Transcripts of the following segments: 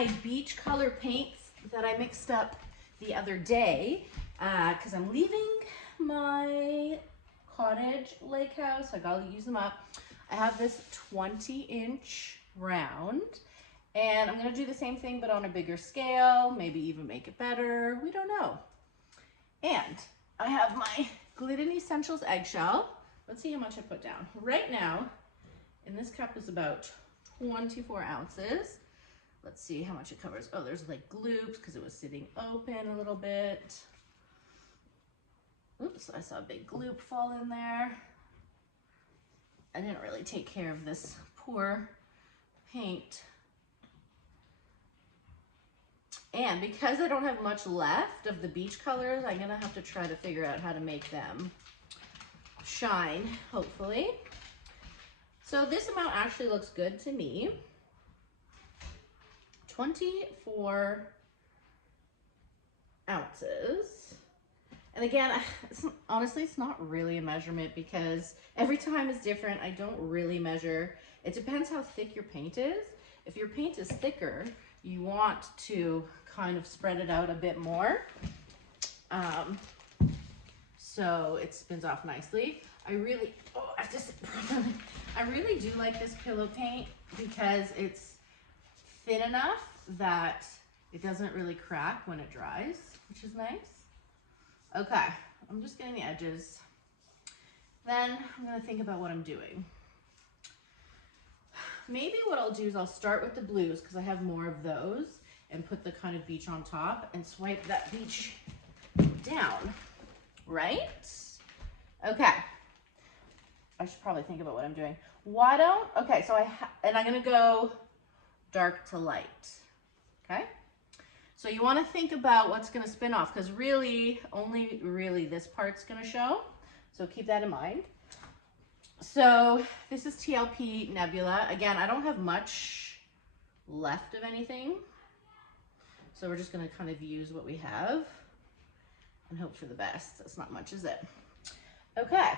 my beach color paints that I mixed up the other day because I'm leaving my cottage lake house. I gotta use them up. I have this 20-inch round, and I'm gonna do the same thing but on a bigger scale, maybe even make it better, we don't know. And I have my Glidden Essentials eggshell. Let's see how much I put down. Right now, in this cup is about 24 ounces. Let's see how much it covers. Oh, there's like gloops because it was sitting open a little bit. Oops, I saw a big gloop fall in there. I didn't really take care of this poor paint. And because I don't have much left of the beach colors, I'm gonna have to try to figure out how to make them shine, hopefully. So this amount actually looks good to me. 24 ounces. And again, honestly, it's not really a measurement because every time is different. I don't really measure. It depends how thick your paint is. If your paint is thicker, you want to kind of spread it out a bit more. So it spins off nicely. I really do like this pillow paint because it's thin enough that it doesn't really crack when it dries, which is nice. Okay, I'm just getting the edges. Then I'm gonna think about what I'm doing. Maybe what I'll do is I'll start with the blues because I have more of those and put the kind of beach on top and swipe that beach down, right? Okay. I should probably think about what I'm doing. Okay, so and I'm gonna go dark to light, okay? So you wanna think about what's gonna spin off because only really this part's gonna show. So keep that in mind. So this is TLP Nebula. Again, I don't have much left of anything. So we're just gonna kind of use what we have and hope for the best. That's not much, is it? Okay,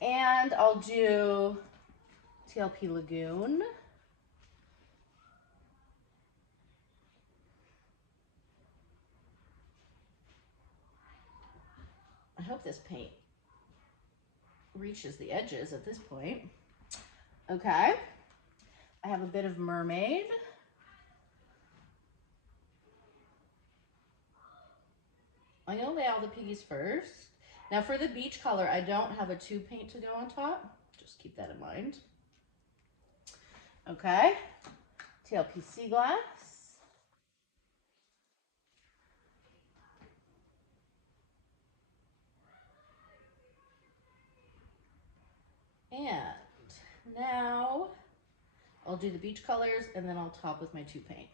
and I'll do TLP Lagoon. I hope this paint reaches the edges at this point. Okay, I have a bit of Mermaid. I'm gonna lay all the piggies first. Now for the beach color, I don't have a tube paint to go on top. Just keep that in mind. Okay, TLP Sea Glass. And now I'll do the beach colors and then I'll top with my tube paint.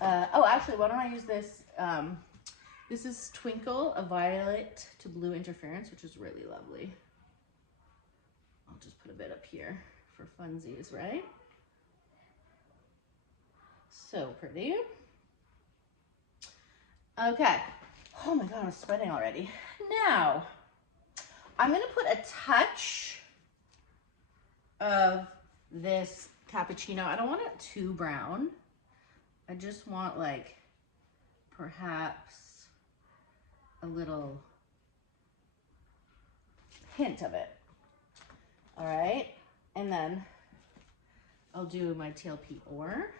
Oh, actually, why don't I use this? This is Twinkle, a violet to blue interference, which is really lovely. I'll just put a bit up here for funsies, right? So pretty. Okay. Oh my God, I'm sweating already. Now, I'm gonna put a touch of this cappuccino. I don't want it too brown. I just want like perhaps a little hint of it. All right, and then I'll do my TLP ore.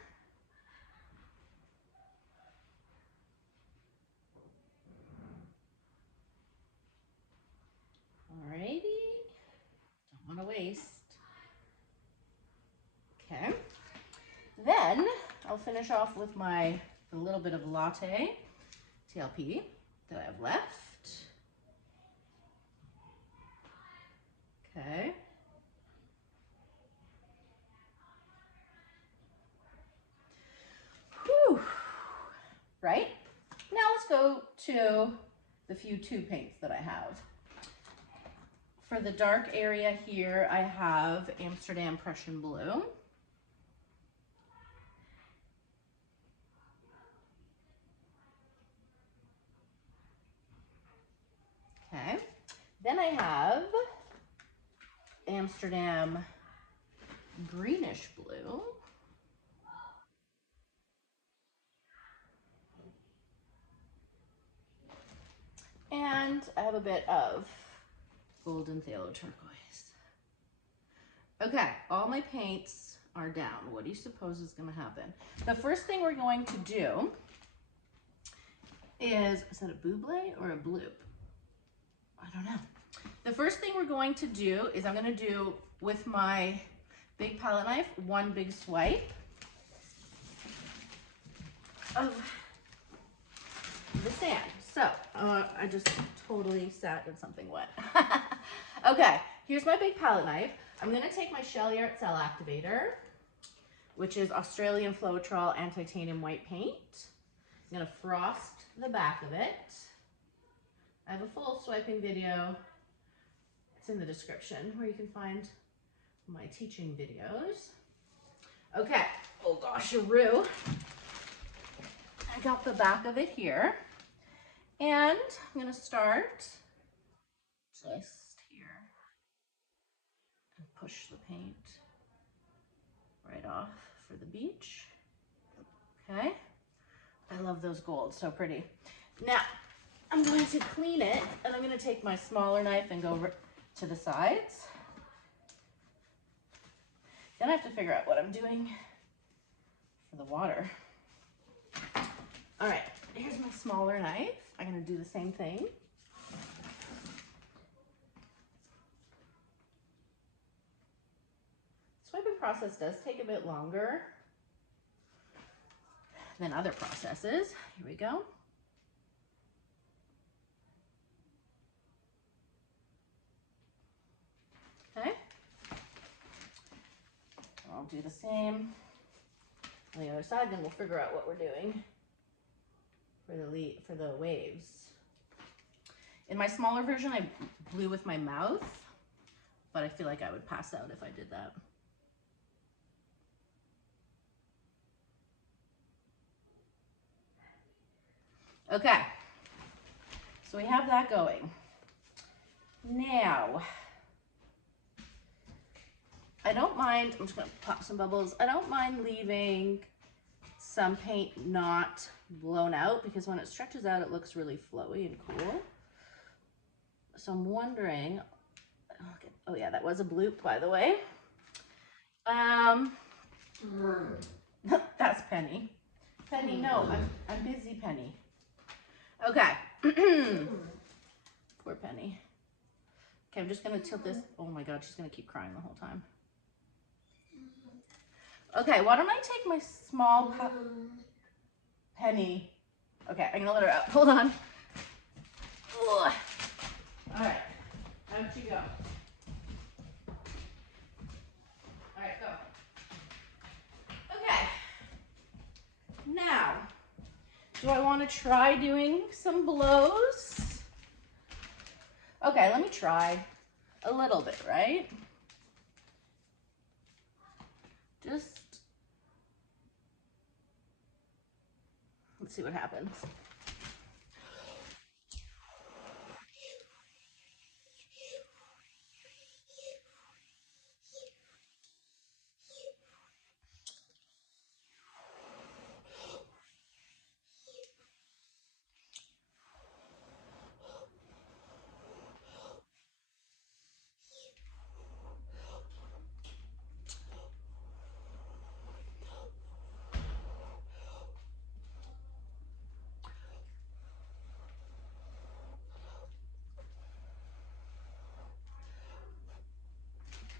Alrighty, don't want to waste. Okay, then I'll finish off with a little bit of latte TLP that I have left. Okay. Whew. Right? Now let's go to the few tube paints that I have. For the dark area here, I have Amsterdam Prussian Blue. Okay. Then I have Amsterdam Greenish Blue. And I have a bit of golden phthalo turquoise. Okay, all my paints are down. What do you suppose is gonna happen? The first thing we're going to do is that a buble or a bloop? I don't know. The first thing we're going to do is I'm gonna do with my big palette knife, one big swipe of the sand. So, I just totally sat in something wet. Okay, here's my big palette knife. I'm gonna take my TLP Cell Activator, which is Australian Floetrol Anti-Tanium White Paint. I'm gonna frost the back of it. I have a full swiping video. It's in the description where you can find my teaching videos. Okay, oh gosh, a roux. I got the back of it here. And I'm gonna start just here and push the paint right off for the beach. Okay, I love those golds, so pretty. Now, I'm going to clean it, and I'm gonna take my smaller knife and go to the sides. Then I have to figure out what I'm doing for the water. All right, here's my smaller knife. I'm gonna do the same thing. Swiping process does take a bit longer than other processes. Here we go. Okay. I'll do the same on the other side, then we'll figure out what we're doing for the waves. In my smaller version, I blew with my mouth, but I feel like I would pass out if I did that. Okay, so we have that going. Now, I don't mind, I'm just gonna pop some bubbles. I don't mind leaving some paint not blown out because when it stretches out, it looks really flowy and cool. So I'm wondering, oh yeah, that was a bloop, by the way. That's Penny. Penny, no, I'm busy, Penny. Okay. Poor Penny. Okay, I'm just gonna tilt this. Oh my God, she's gonna keep crying the whole time. Okay, why don't I take my small Penny. Okay, I'm gonna let her out. Hold on. Ugh. All right, out you go. All right, go. Okay. Now, do I want to try doing some blows? Okay, let me try a little bit, right? Just, let's see what happens.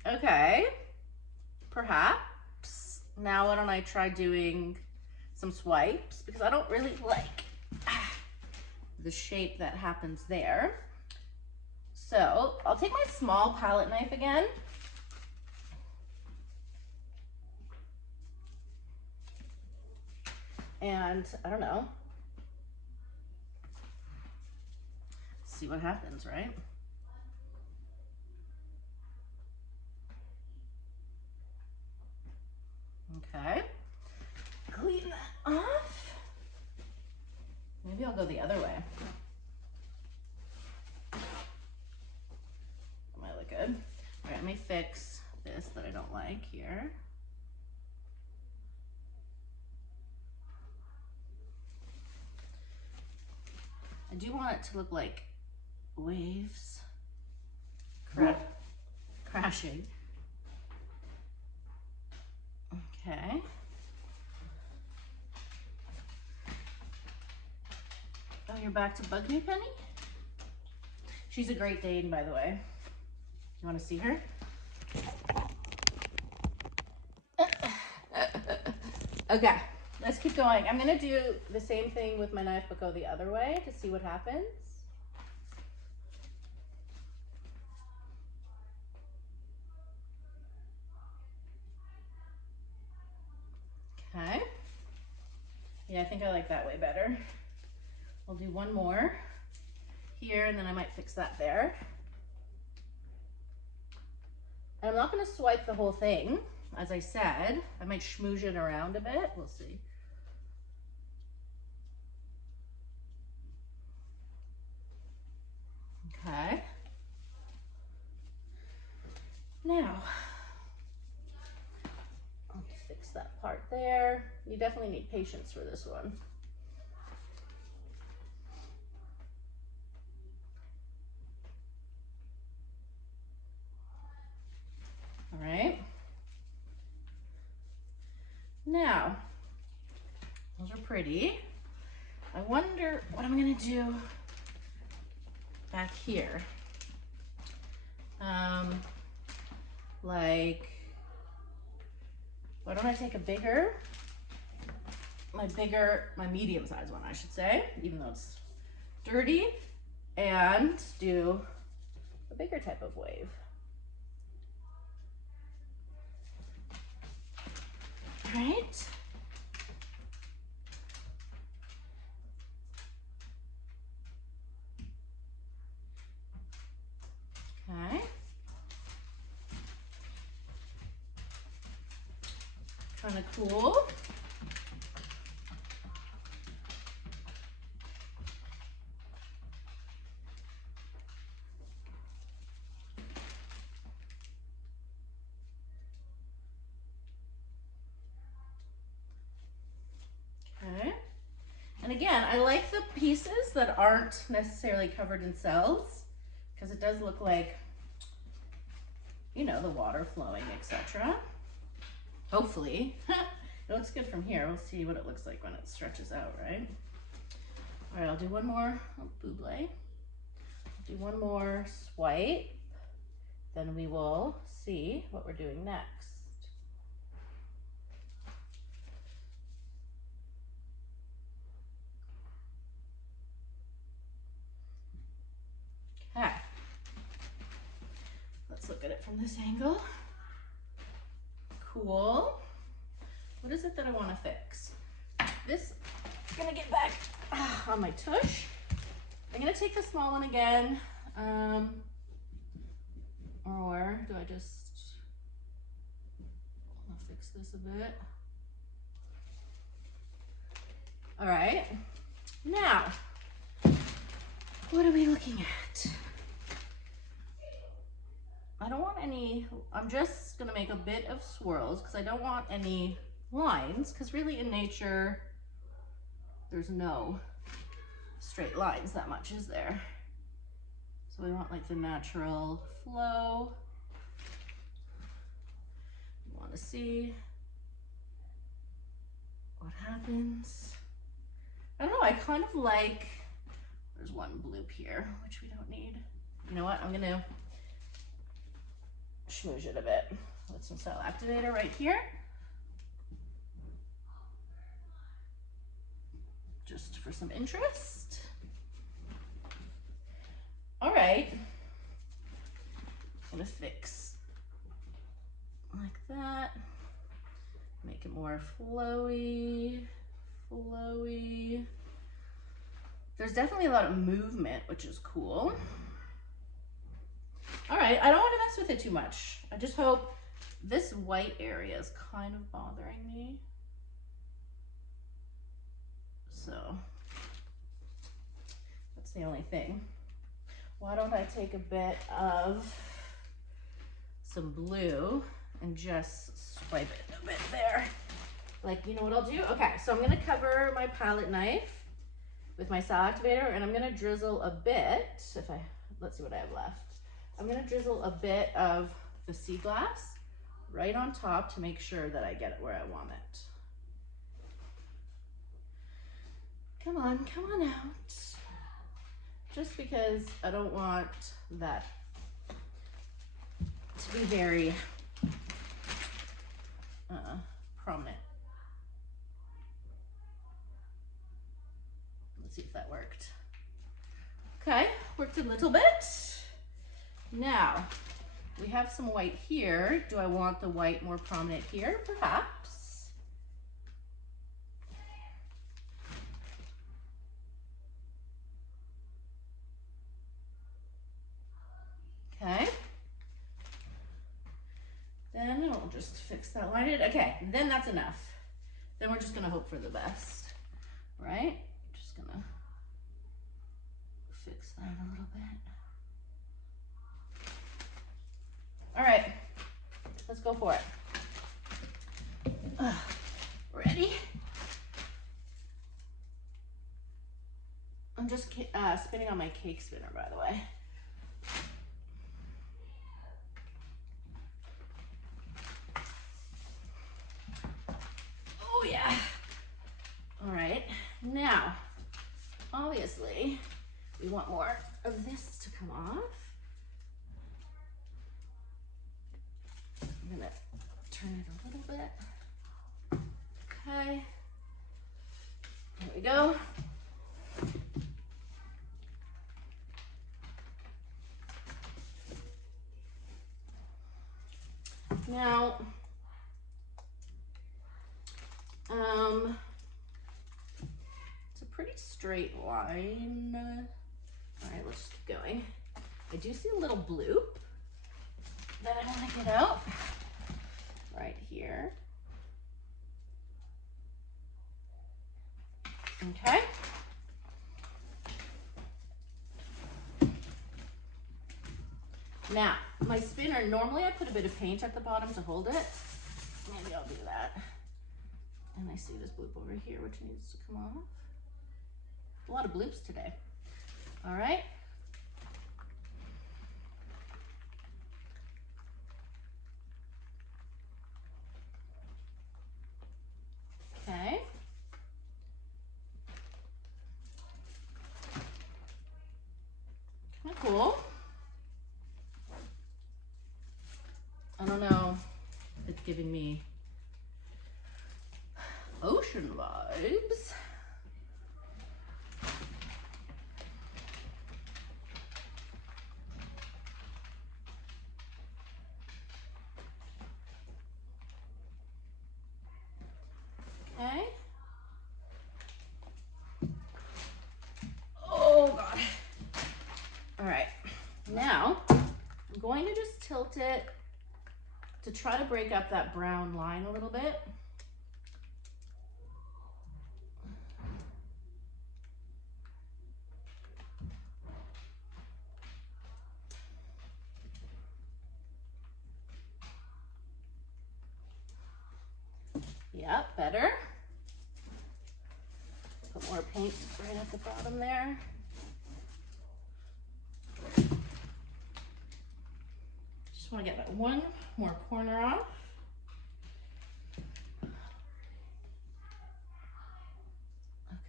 Okay, perhaps. Now why don't I try doing some swipes because I don't really like the shape that happens there. So I'll take my small palette knife again. And I don't know, see what happens, right? Okay, clean that off. Maybe I'll go the other way. That might look good. All right, let me fix this that I don't like here. I do want it to look like waves crashing. Okay. Oh, you're back to bug me, Penny? She's a Great Dane, by the way. You want to see her? Okay, let's keep going. I'm gonna do the same thing with my knife, but go the other way to see what happens. Okay. Yeah, I think I like that way better. I'll do one more here, and then I might fix that there. And I'm not gonna swipe the whole thing. As I said, I might schmooze it around a bit. We'll see. Okay. Now, I'll fix that part there. You definitely need patience for this one. All right. Now, those are pretty. I wonder what I'm gonna do back here. Like, why don't I take a bigger, my medium size one, I should say, even though it's dirty, and do a bigger type of wave. All right. Okay. Kind of cool. Okay. And again, I like the pieces that aren't necessarily covered in cells because it does look like, you know, the water flowing, etc. Hopefully. It looks good from here. We'll see what it looks like when it stretches out, right? All right, I'll do one more buble. Do one more swipe. Then we will see what we're doing next. Okay. Let's look at it from this angle. Cool. What is it that I want to fix? This, I'm gonna get back on my tush. I'm gonna take the small one again. Or do I just, I'll fix this a bit. All right, now, what are we looking at? I don't want any, I'm just gonna make a bit of swirls because I don't want any lines, because really in nature, there's no straight lines that much, is there? So we want like the natural flow. You want to see what happens. I don't know, I kind of like, there's one bloop here, which we don't need. You know what, I'm gonna schmooze it a bit with some Cell Activator right here. Just for some interest. All right, I'm gonna fix like that. Make it more flowy, flowy. There's definitely a lot of movement, which is cool. All right, I don't want to mess with it too much. I just hope this white area is kind of bothering me. So that's the only thing. Why don't I take a bit of some blue and just swipe it a bit there. Like, you know what I'll do? Okay, so I'm gonna cover my palette knife with my Cell Activator and I'm gonna drizzle a bit, if I let's see what I have left. I'm gonna drizzle a bit of the sea glass right on top to make sure that I get it where I want it. Come on out. Just because I don't want that to be very prominent. Let's see if that worked. Okay, worked a little bit. Now, we have some white here. Do I want the white more prominent here? Perhaps. Okay. Then I'll just fix that line. Okay, then that's enough. Then we're just gonna hope for the best, right? Just gonna fix that a little bit. All right, let's go for it. Ready? I'm just spinning on my cake spinner, by the way. Oh yeah. All right, now, obviously, we want more of this to come off. I'm gonna turn it a little bit. Okay, there we go. Now, it's a pretty straight line. All right, let's just keep going. I do see a little bloop that I want to get out right here. Okay. Now, my spinner, normally I put a bit of paint at the bottom to hold it. Maybe I'll do that. And I see this bloop over here, which needs to come off. A lot of bloops today. All right. Okay. Kind of cool. I don't know if it's giving me ocean vibes. Okay. Oh God. All right. Now I'm going to just tilt it to try to break up that brown line a little bit. Yep, better. Put more paint right at the bottom there. Just want to get that one more corner off.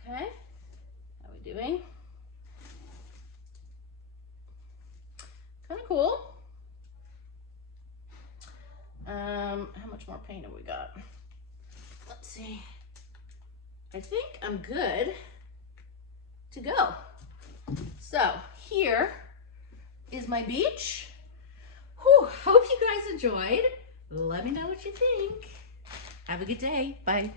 Okay, how are we doing? Kind of cool. How much more paint have we got? Let's see. I think I'm good to go. So here is my beach. Whew, hope you guys enjoyed. Let me know what you think. Have a good day. Bye.